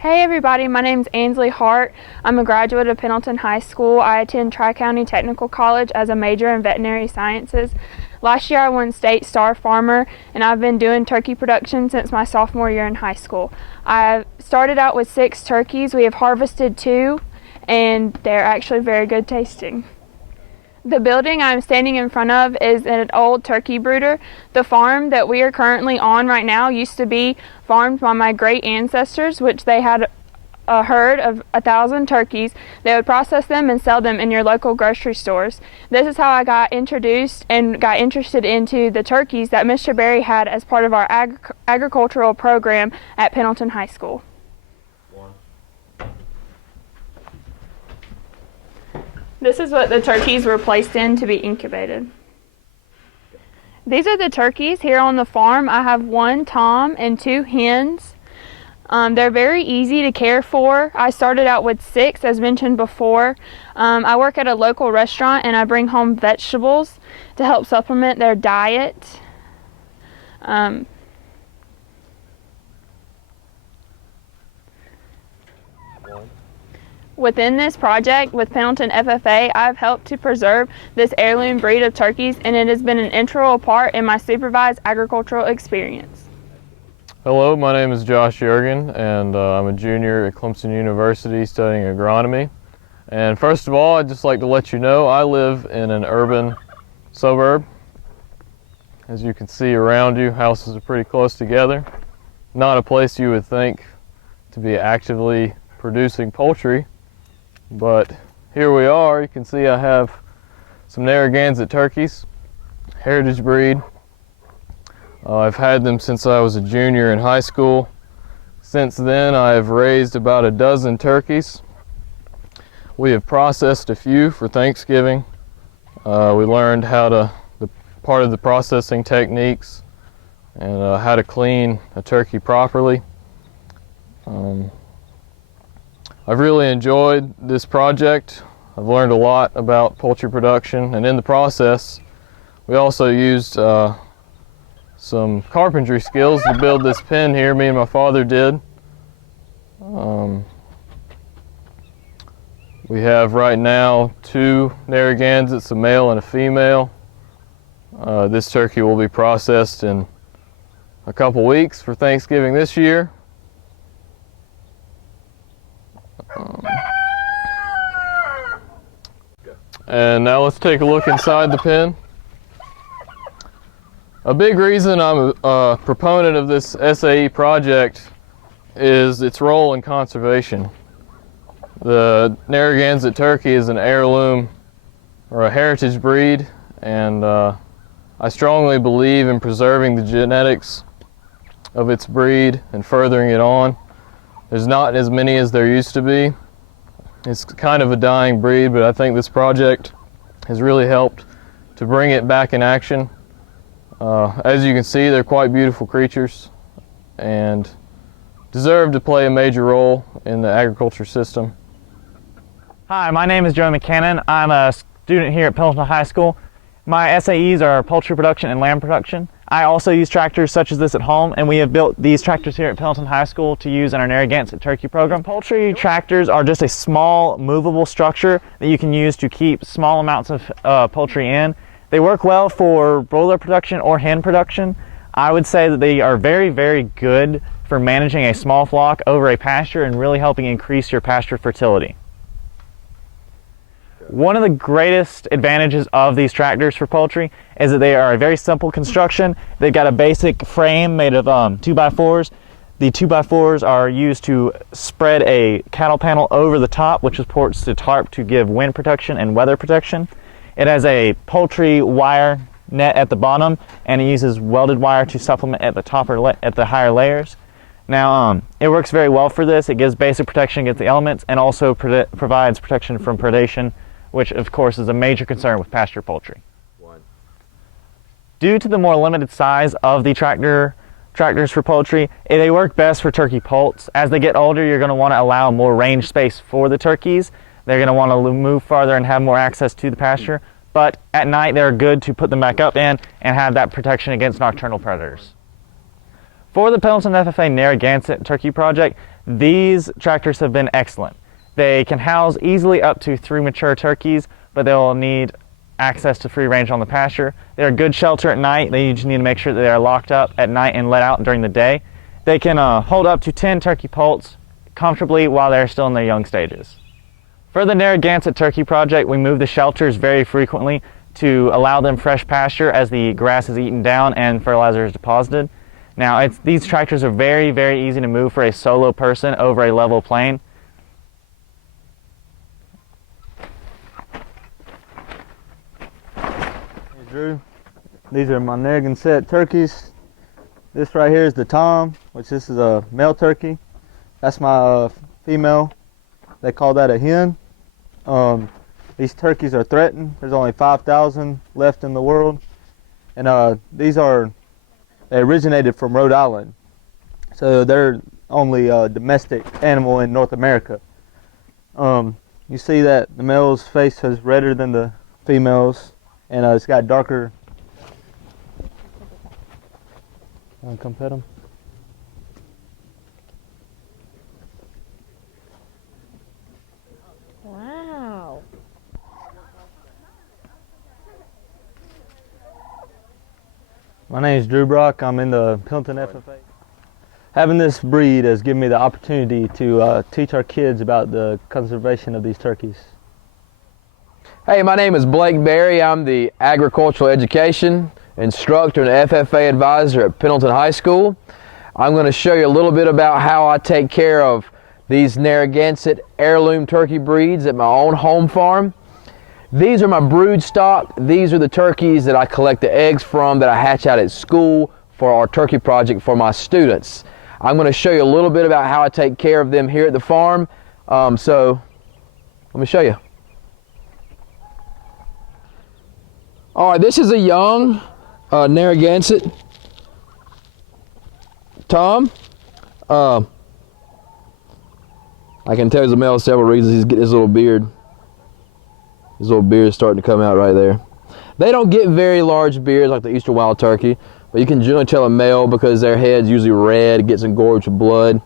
Hey everybody, my name's Ansley Hart. I'm a graduate of Pendleton High School. I attend Tri-County Technical College as a major in veterinary sciences. Last year I won State Star Farmer, and I've been doing turkey production since my sophomore year in high school. I started out with 6 turkeys. We have harvested 2, and they're actually very good tasting. The building I'm standing in front of is an old turkey brooder. The farm that we are currently on right now used to be farmed by my great ancestors, which they had a herd of 1,000 turkeys. They would process them and sell them in your local grocery stores. This is how I got introduced and got interested into the turkeys that Mr. Berry had as part of our agricultural program at Pendleton High School. This is what the turkeys were placed in to be incubated. These are the turkeys here on the farm. I have 1 tom and 2 hens. They're very easy to care for. I started out with 6, as mentioned before. I work at a local restaurant and I bring home vegetables to help supplement their diet. Within this project with Pendleton FFA, I've helped to preserve this heirloom breed of turkeys, and it has been an integral part in my supervised agricultural experience. Hello, my name is Josh Yergin, and I'm a junior at Clemson University studying agronomy. And first of all, I'd just like to let you know I live in an urban suburb. As you can see around you, houses are pretty close together. Not a place you would think to be actively producing poultry. But here we are. You can see I have some Narragansett turkeys, heritage breed. I've had them since I was a junior in high school. Since then I've raised about a dozen turkeys. We have processed a few for Thanksgiving. We learned part of the processing techniques and how to clean a turkey properly. I've really enjoyed this project. I've learned a lot about poultry production, and in the process we also used some carpentry skills to build this pen here. Me and my father did. We have right now 2 Narragansetts, a male and a female. This turkey will be processed in a couple weeks for Thanksgiving this year. And now let's take a look inside the pen. A big reason I'm a proponent of this SAE project is its role in conservation. The Narragansett turkey is an heirloom or a heritage breed, and I strongly believe in preserving the genetics of its breed and furthering it on. There's not as many as there used to be. It's kind of a dying breed, but I think this project has really helped to bring it back in action. As you can see, they're quite beautiful creatures and deserve to play a major role in the agriculture system. Hi, my name is Joe McCannon. I'm a student here at Pendleton High School. My SAEs are poultry production and lamb production. I also use tractors such as this at home, and we have built these tractors here at Pendleton High School to use in our Narragansett turkey program. Poultry tractors are just a small movable structure that you can use to keep small amounts of poultry in. They work well for broiler production or hen production. I would say that they are very, very good for managing a small flock over a pasture and really helping increase your pasture fertility. One of the greatest advantages of these tractors for poultry is that they are a very simple construction. They've got a basic frame made of 2x4s. The 2x4s are used to spread a cattle panel over the top, which supports the tarp to give wind protection and weather protection. It has a poultry wire net at the bottom, and it uses welded wire to supplement at the top or at the higher layers. Now, it works very well for this. It gives basic protection against the elements and also provides protection from predation, which of course is a major concern with pasture poultry. Due to the more limited size of the tractors for poultry, they work best for turkey poults. As they get older, you're going to want to allow more range space for the turkeys. They're going to want to move farther and have more access to the pasture, but at night they're good to put them back up in and have that protection against nocturnal predators. For the Pendleton FFA Narragansett Turkey Project, these tractors have been excellent. They can house easily up to 3 mature turkeys, but they'll need access to free range on the pasture. They're a good shelter at night. They just need to make sure that they are locked up at night and let out during the day. They can hold up to 10 turkey poults comfortably while they're still in their young stages. For the Narragansett Turkey Project, we move the shelters very frequently to allow them fresh pasture as the grass is eaten down and fertilizer is deposited. Now, these tractors are very, very easy to move for a solo person over a level plain. Hey Drew, these are my Narragansett turkeys. This right here is the Tom, which this is a male turkey. That's my female. They call that a hen. These turkeys are threatened. There's only 5,000 left in the world. And they originated from Rhode Island. So they're only a domestic animal in North America. You see that the male's face is redder than the female's, and it's got darker. Want to come pet them? Wow. My name is Drew Brock. I'm in the Pendleton FFA. Having this breed has given me the opportunity to teach our kids about the conservation of these turkeys. Hey, my name is Blake Berry. I'm the agricultural education instructor and FFA advisor at Pendleton High School. I'm going to show you a little bit about how I take care of these Narragansett heirloom turkey breeds at my own home farm. These are my brood stock. These are the turkeys that I collect the eggs from that I hatch out at school for our turkey project for my students. I'm going to show you a little bit about how I take care of them here at the farm. So let me show you. All right, this is a young Narragansett Tom. I can tell he's a male for several reasons. He's getting his little beard. His little beard is starting to come out right there. They don't get very large beards like the Eastern wild turkey, but you can generally tell a male because their head's usually red, gets engorged with blood.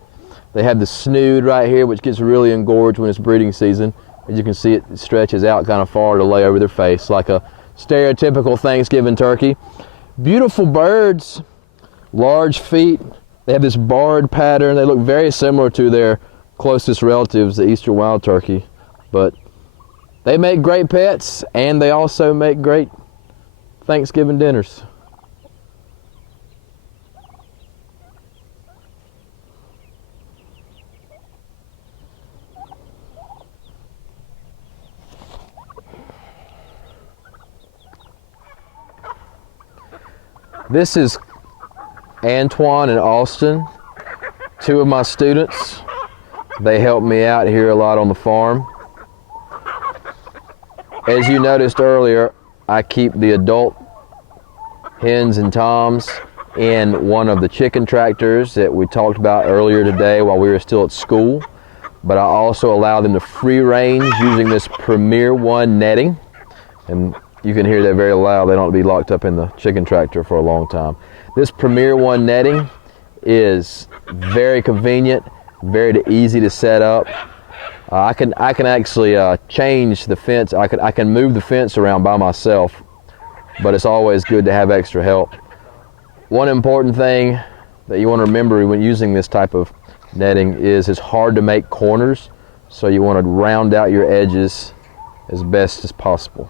They have the snood right here, which gets really engorged when it's breeding season. As you can see, it stretches out kind of far to lay over their face like a stereotypical Thanksgiving turkey. Beautiful birds, large feet. They have this barred pattern. They look very similar to their closest relatives, the Eastern wild turkey, but they make great pets and they also make great Thanksgiving dinners. This is Antoine and Austin, 2 of my students. They help me out here a lot on the farm. As you noticed earlier, I keep the adult hens and toms in one of the chicken tractors that we talked about earlier today while we were still at school. But I also allow them to free range using this Premier One netting. And you can hear that very loud. They don't be locked up in the chicken tractor for a long time. This Premier One netting is very convenient, very easy to set up. I can actually change the fence. I can move the fence around by myself, but it's always good to have extra help. One important thing that you want to remember when using this type of netting is it's hard to make corners, so you want to round out your edges as best as possible.